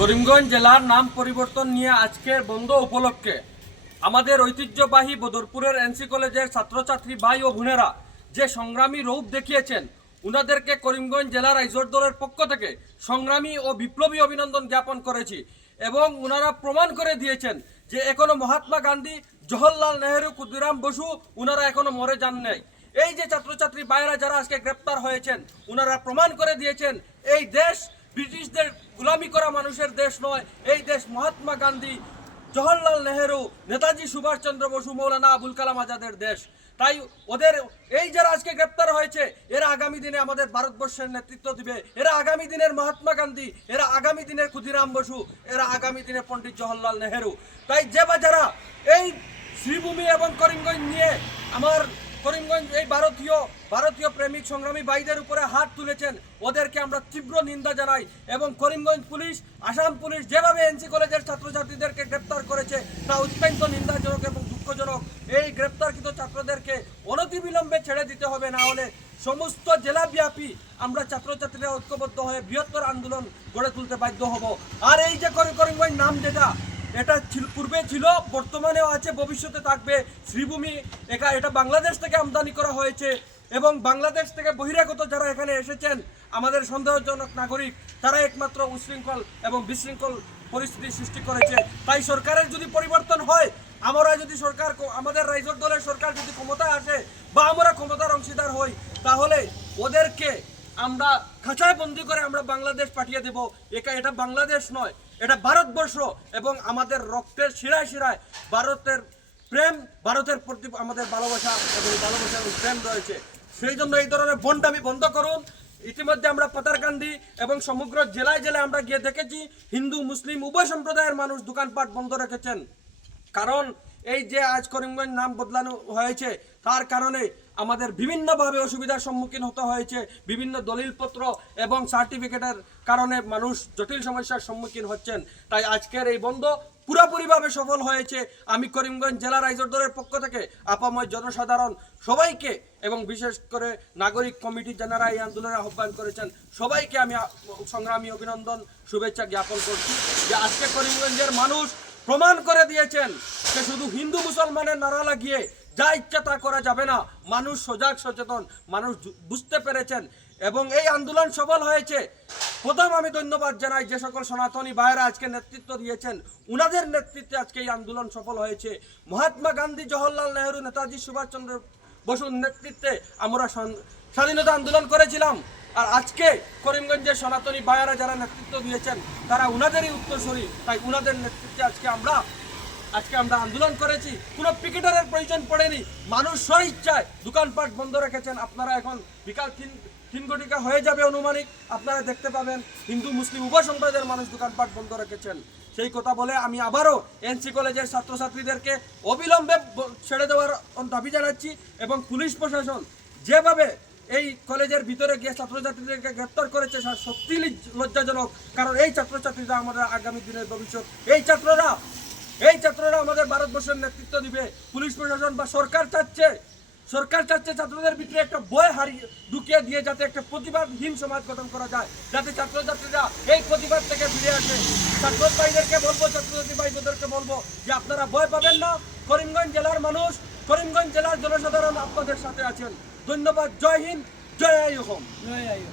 করিমগঞ্জ জেলার নাম পরিবর্তন নিয়ে আজকে বন্ধ উপলক্ষে আমাদের ঐতিহ্যবাহী বদরপুরের এনসি কলেজের ছাত্রছাত্রী ভাই ও বোনেরা যে সংগ্রামী রূপ দেখিয়েছেন, উনাদেরকে করিমগঞ্জ জেলা রাইজোর দলের পক্ষ থেকে সংগ্রামী ও বিপ্লবী অভিনন্দন জ্ঞাপন করেছি এবং উনারা প্রমাণ করে দিয়েছেন যে এখনও মহাত্মা গান্ধী, জওহরলাল নেহরু, ক্ষুদিরাম বসু উনারা এখনও মরে যান নাই। এই যে ছাত্রছাত্রী বাইরা যারা আজকে গ্রেপ্তার হয়েছেন, উনারা প্রমাণ করে দিয়েছেন, এই দেশ ব্রিটিশদের গুলামি করা মানুষের দেশ নয়, এই দেশ মহাত্মা গান্ধী, জওহরলাল নেহেরু, নেতাজি সুভাষচন্দ্র বসু, মৌলানা আবুল কালাম আজাদের দেশ। তাই ওদের এই যারা আজকে গ্রেপ্তার হয়েছে, এরা আগামী দিনে আমাদের ভারতবর্ষের নেতৃত্ব দিবে। এরা আগামী দিনের মহাত্মা গান্ধী, এরা আগামী দিনের ক্ষুদিরাম বসু, এরা আগামী দিনে পণ্ডিত জওহরলাল নেহেরু। তাই যে বা যারা এই শ্রীভূমি এবং করিমগঞ্জ নিয়ে আমার করিমগঞ্জ এই ভারতীয় ভারতীয় প্রেমিক সংগ্রামী ভাইদের উপরে হাত তুলেছেন। ওদেরকে আমরা তীব্র নিন্দা জানাই এবং করিমগঞ্জ পুলিশ, আসাম পুলিশ যেভাবে এনসি কলেজের ছাত্রছাত্রীদেরকে গ্রেপ্তার করেছে, তা অত্যন্ত নিন্দাজনক এবং দুঃখজনক। এই গ্রেপ্তারকৃত ছাত্রদেরকে অনতিবিলম্বে ছেড়ে দিতে হবে, না হলে সমস্ত জেলাব্যাপী আমরা ছাত্রছাত্রীরা ঐক্যবদ্ধ হয়ে বৃহত্তর আন্দোলন গড়ে তুলতে বাধ্য হব। আর এই যে করি- করিমগঞ্জ নাম যেটা এটা ছিল- পূর্বে ছিল, বর্তমানেও আছে, ভবিষ্যতে থাকবে। শ্রীভূমি একা এটা বাংলাদেশ থেকে আমদানি করা হয়েছে এবং বাংলাদেশ থেকে বহিরাগত যারা এখানে এসেছেন, আমাদের সন্দেহজনক নাগরিক, তারা একমাত্র উশৃঙ্খল এবং বিশৃঙ্খল পরিস্থিতি সৃষ্টি করেছে। তাই সরকারের যদি পরিবর্তন হয়, আমরা যদি সরকার আমাদের রাইজর দলের সরকার যদি ক্ষমতায় আসে বা আমরা ক্ষমতার অংশীদার হই, তাহলে ওদেরকে আমরা খাঁচায় বন্দি করে আমরা বাংলাদেশ পাঠিয়ে দেব। একা এটা বাংলাদেশ নয়, এটা ভারতবর্ষ এবং আমাদের রক্তের শিরায় শিরায় ভারতের প্রেম, ভারতের প্রতি আমাদের ভালোবাসা এবং ভালোবাসা এবং প্রেম রয়েছে। সেই জন্য এই ধরনের বন্ডামি বন্ধ করুন। ইতিমধ্যে আমরা পাতারকান্দি এবং সমগ্র জেলায় জেলায় আমরা গিয়ে দেখেছি, হিন্দু, মুসলিম উভয় সম্প্রদায়ের মানুষ দোকানপাট বন্ধ রেখেছেন। কারণ এই যে আজ করিমগঞ্জ নাম বদলানো হয়েছে, তার কারণে আমাদের বিভিন্নভাবে অসুবিধার সম্মুখীন হতে হয়েছে। বিভিন্ন দলিলপত্র এবং সার্টিফিকেটের কারণে মানুষ জটিল সমস্যার সম্মুখীন হচ্ছেন। তাই আজকের এই বন্ধ পুরোপুরিভাবে সফল হয়েছে। আমি করিমগঞ্জ জেলা রাইজর দলের পক্ষ থেকে আপাময় জনসাধারণ সবাইকে এবং বিশেষ করে নাগরিক কমিটি যারা এই আন্দোলনে আহ্বান করেছেন, সবাইকে আমি সংগ্রামী অভিনন্দন, শুভেচ্ছা জ্ঞাপন করছি যে আজকে করিমগঞ্জের মানুষ প্রমাণ করে দিয়েছেন যে শুধু হিন্দু মুসলমানের নারা লাগিয়ে যা ইচ্ছা তা করা যাবে না। মানুষ সজাগ, সচেতন, মানুষ বুঝতে পেরেছেন এবং এই আন্দোলন সফল হয়েছে। প্রথম আমি ধন্যবাদ জানাই যে সকল সনাতনী ভাইয়েরা আজকে নেতৃত্ব দিয়েছেন। উনাদের নেতৃত্বে আজকে এই আন্দোলন সফল হয়েছে। মহাত্মা গান্ধী, জওহরলাল নেহরু, নেতাজি সুভাষচন্দ্র বসুর নেতৃত্বে আমরা স্বাধীনতা আন্দোলন করেছিলাম। আর আজকে করিমগঞ্জের সনাতনী বায়ারা যারা নেতৃত্ব দিয়েছেন, তারা উনাদেরই উত্তরসূরি। তাই উনাদের নেতৃত্বে আজকে আমরা আজকে আমরা আন্দোলন করেছি। কোনো পিকেটারের প্রয়োজন পড়েনি। মানুষ স্ব ইচ্ছায় দোকানপাট বন্ধ রেখেছেন। আপনারা এখন বিকাল তিন তিন ঘটিকা হয়ে যাবে অনুমানিক। আপনারা দেখতে পাবেন, হিন্দু, মুসলিম, উভয় সম্প্রদায়ের মানুষ দোকানপাট বন্ধ রেখেছেন। সেই কথা বলে আমি আবারও এনসি কলেজের ছাত্রছাত্রীদেরকে অবিলম্বে ছেড়ে দেওয়ার দাবি জানাচ্ছি এবং পুলিশ প্রশাসন যেভাবে এই কলেজের ভিতরে গিয়ে ছাত্রছাত্রীদেরকে গ্রেপ্তার করেছে সত্যি লজ্জাজনক। কারণ এই ছাত্রছাত্রীরা আমাদের আগামী দিনের ভবিষ্যৎ। এই ছাত্ররা এই ছাত্ররা আমাদের ভারতবর্ষের নেতৃত্ব দিবে। পুলিশ প্রশাসন বা সরকার চাচ্ছে সরকার চাচ্ছে ছাত্রদের ভিতরে একটা বই হারিয়ে ঢুকিয়ে দিয়ে যাতে একটা প্রতিবাদহীন সমাজ গঠন করা যায়, যাতে ছাত্রছাত্রীরা এই প্রতিবাদ থেকে ফিরে আসে। ছাত্র ভাইদেরকে বলব ছাত্রছাত্রী ভাইদেরকে বলব যে আপনারা ভয় পাবেন না। করিমগঞ্জ জেলার মানুষ, করিমগঞ্জ জেলার জনসাধারণ আপনাদের সাথে আছেন। ধন্যবাদ, জয় হিন্দ, জয় আই হোম। জয় আয়ু